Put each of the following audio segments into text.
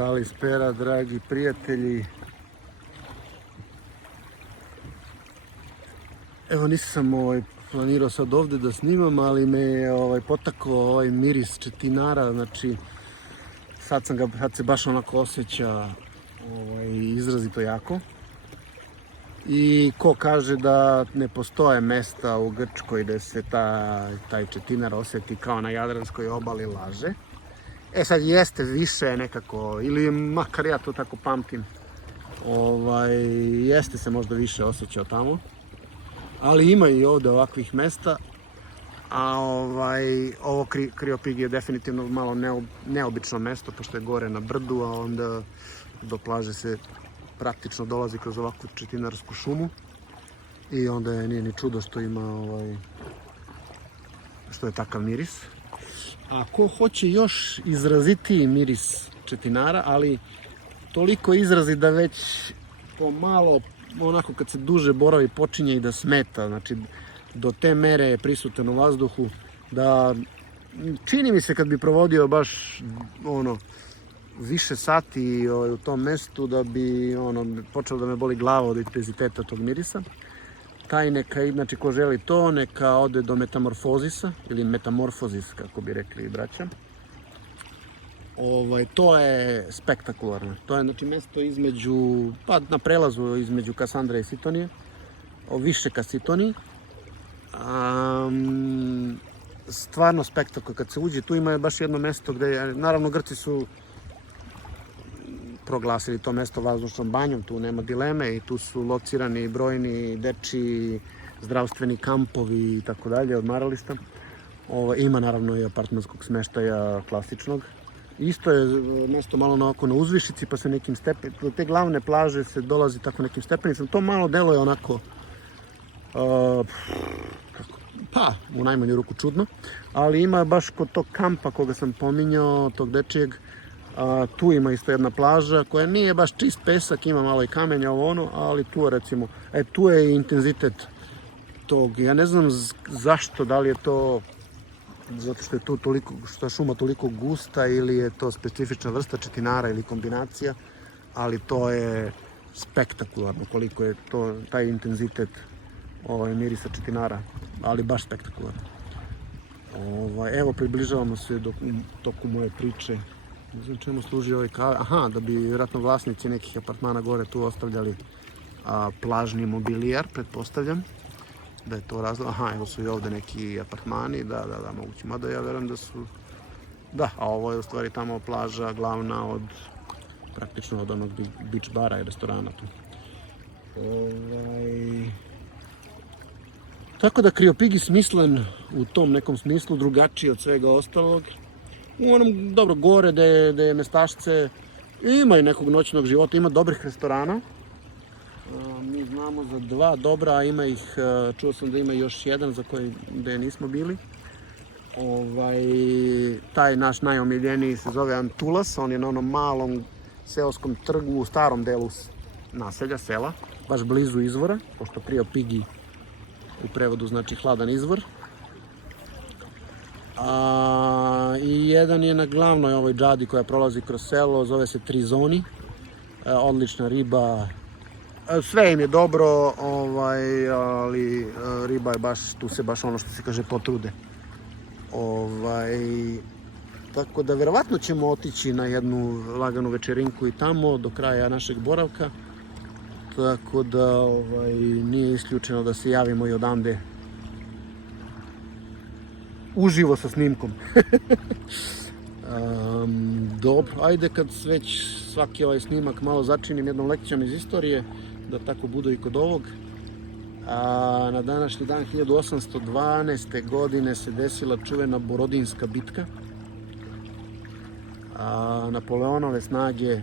Kalispera, dragi prijatelji. Evo, nisam planirao sad ovdje da snimam, ali me je potakao ovaj miris četinara. Znači, sad se baš onako osjeća izrazito jako. I ko kaže da ne postoje mesta u Grčkoj gdje se taj četinar osjeti kao na Jadranskoj obali, laže. Sad jeste više nekako, ili makar ja to tako pamtim, jeste se možda više osjećao tamo. Ali ima i ovdje ovakvih mesta, a ovo Kriopigi je definitivno malo neobično mesto, pošto je gore na brdu, a onda do plaže se praktično dolazi kroz ovakvu četinarsku šumu. I onda nije ni čudo što ima što je takav miris. A ko hoće još izrazitiji miris četinara, ali toliko izrazit da već pomalo, onako kad se duže boravi, počinje i da smeta. Znači, do te mere je prisutan u vazduhu da čini mi se kad bi provodio baš više sati u tom mestu da bi počelo da me boli glava od intenziteta tog mirisa. Taj neka, znači ko želi to, neka ode do metamorfozisa ili metamorfozis, kako bi rekli braća. To je spektakularno. To je znači mesto na prelazu između Kasandre i Sitonije, više ka Sitoniji. Stvarno spektakularno. Kad se uđe, tu ima baš jedno mesto gdje, naravno Grci su proglasili to mesto vazdušnom banjom, tu nema dileme, i tu su locirani brojni dečiji zdravstveni kampovi i tako dalje, odmarališta. Ima naravno i apartmanskog smeštaja klasičnog. Isto je mesto malo naoko na uzvišici, pa se nekim stepenicama, do te glavne plaže se dolazi tako nekim stepenicama. To malo deluje onako, u najmanju ruku čudno, ali ima baš kod tog kampa koga sam pominjao, tog dečijeg, tu ima isto jedna plaža koja nije baš čist pesak, ima malo i kamenja ali tu je recimo, tu je intenzitet tog, ja ne znam zašto, da li je to zato što je tu što je šuma toliko gusta ili je to specifična vrsta četinara ili kombinacija, ali to je spektakularno koliko je taj intenzitet mirisa četinara, ali baš spektakularno. Evo, približavamo se do toku moje priče. Ne znam čemu služi ovaj kave. Da bi vjerojatno vlasnici nekih apartmana gore tu ostavljali plažni mobilijar, pretpostavljam da je to razlog. Evo su i ovdje neki apartmani, da, moguće. Mada ja vjerujem da su, da, a ovo je u stvari tamo plaža glavna praktično od onog beach bara i restorana tu. Tako da Kriopigi smislen u tom nekom smislu, drugačiji od svega ostalog. Dobro, gore gde je mestašce, ima i nekog noćnog života, ima dobrih restorana. Mi znamo za 2 dobra, a ima ih, čuo sam da ima još jedan za koji gde nismo bili. Taj naš najomiljeniji se zove Antulas, on je na onom malom seoskom trgu u starom delu naselja, sela, baš blizu izvora, pošto Kriopigi u prevodu znači hladan izvor. I jedan je na glavnoj ovoj džadi koja prolazi kroz selo, zove se Trizoni, odlična riba, sve im je dobro, ali riba je baš, tu se baš ono što se kaže potrude. Tako da verovatno ćemo otići na jednu laganu večerinku i tamo do kraja našeg boravka, tako da nije isključeno da se javimo i odande uživo sa snimkom. Dobro, ajde kad već svaki ovaj snimak malo začinim jednom lekcijom iz istorije, da tako budu i kod ovog. Na današnji dan 1812. godine se desila čuvena Borodinska bitka. Napoleonove snage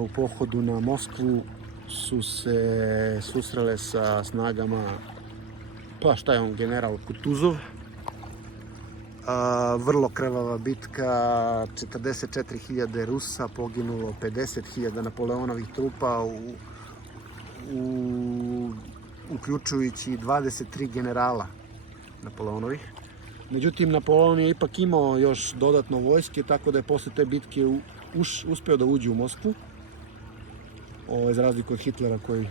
u pohodu na Moskvu su se susrele sa snagama, general Kutuzov. Vrlo krvava bitka, 44.000 Rusa poginulo, 50.000 Napoleonovih trupa, uključujući 23 generala Napoleonovih. Međutim, Napoleon je ipak imao još dodatno vojske, tako da je posle te bitke uspeo da uđe u Moskvu. Za razliku od Hitlera koji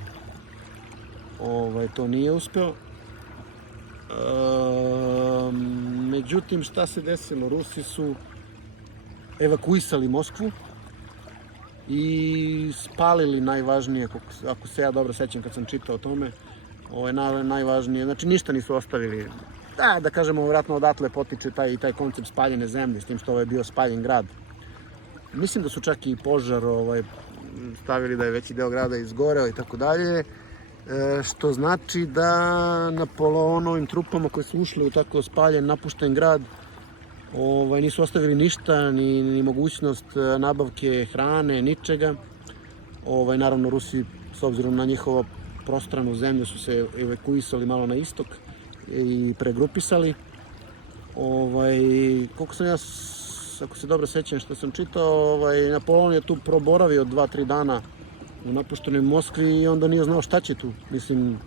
to nije uspeo. Međutim, šta se desilo? Rusi su evakuisali Moskvu i spalili najvažnije, ako se ja dobro sećam kad sam čitao o tome, najvažnije, znači ništa nisu ostavili. Da kažemo, vjerojatno odatle potiče taj koncept spaljene zemlje, s tim što ovo je bio spaljen grad. Mislim da su čak i požar stavili da je veći deo grada izgoreo i tako dalje, što znači da Napoleonovim trupama koji su ušli u tako spaljen, napušten grad, nisu ostavili ništa, ni mogućnost nabavke hrane, ničega. Naravno, Rusi, s obzirom na njihovo prostranu zemlju, su se evakuisali malo na istok i pregrupisali. Koliko sam ja, ako se dobro sećam što sam čitao, Napoleon je tu proboravio 2-3 dana u napuštenoj Moskvi i onda nije znao šta će tu. Mislim,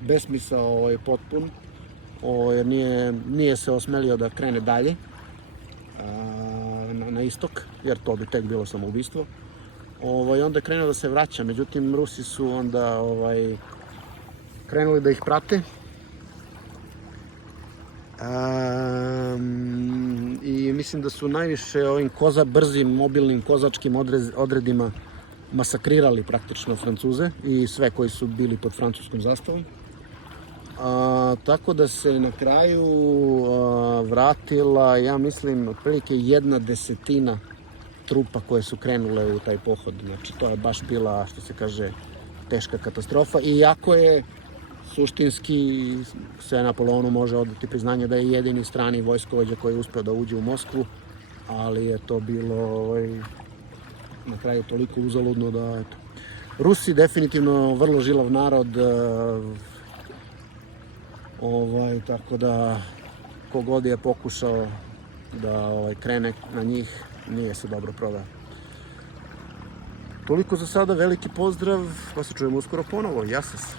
besmisao potpun, jer nije se osmelio da krene dalje na istok, jer to bi tek bilo samoubistvo. Onda je krenuo da se vraća, međutim Rusi su onda krenuli da ih prate. I mislim da su najviše ovim brzim mobilnim kozačkim odredima masakrirali praktično Francuze i sve koji su bili pod francuskom zastavom. Tako da se na kraju vratila, ja mislim, otprilike 1/10 trupa koje su krenule u taj pohod. Znači, to je baš bila, što se kaže, teška katastrofa. Iako je suštinski se Napoleonu može odati priznanje da je jedini strani vojskovođa koji je uspeo da uđe u Moskvu, ali je to bilo na kraju toliko uzaludno da, eto. Rusi definitivno vrlo žilav narod, tako da kogod je pokušao da krene na njih, nije se dobro prodao. Toliko za sada, veliki pozdrav, pa se čujemo uskoro ponovo, jasas.